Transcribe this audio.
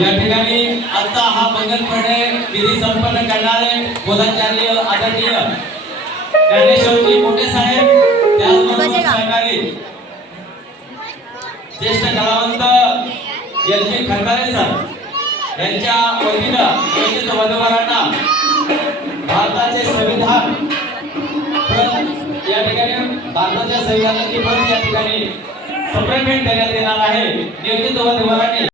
या ठिकाणी आजचा हा मंगलप्रणे विधी संपन्न करणारे बोधाचार्य आदरणीय ज्ञानेश्वरजी मोठे साहेब, त्याचबरोबर सहकारी ज्येष्ठ कलावंत एल.जी. खंडारे सर यांच्या वतीनं नियोजित उमेदवारांना भारताचे संविधान या ठिकाणी भारताच्या संविधानाची प्रत या ठिकाणी सप्रेमेंट देण्यात येणार आहे। नियोजित उमेदवारांनी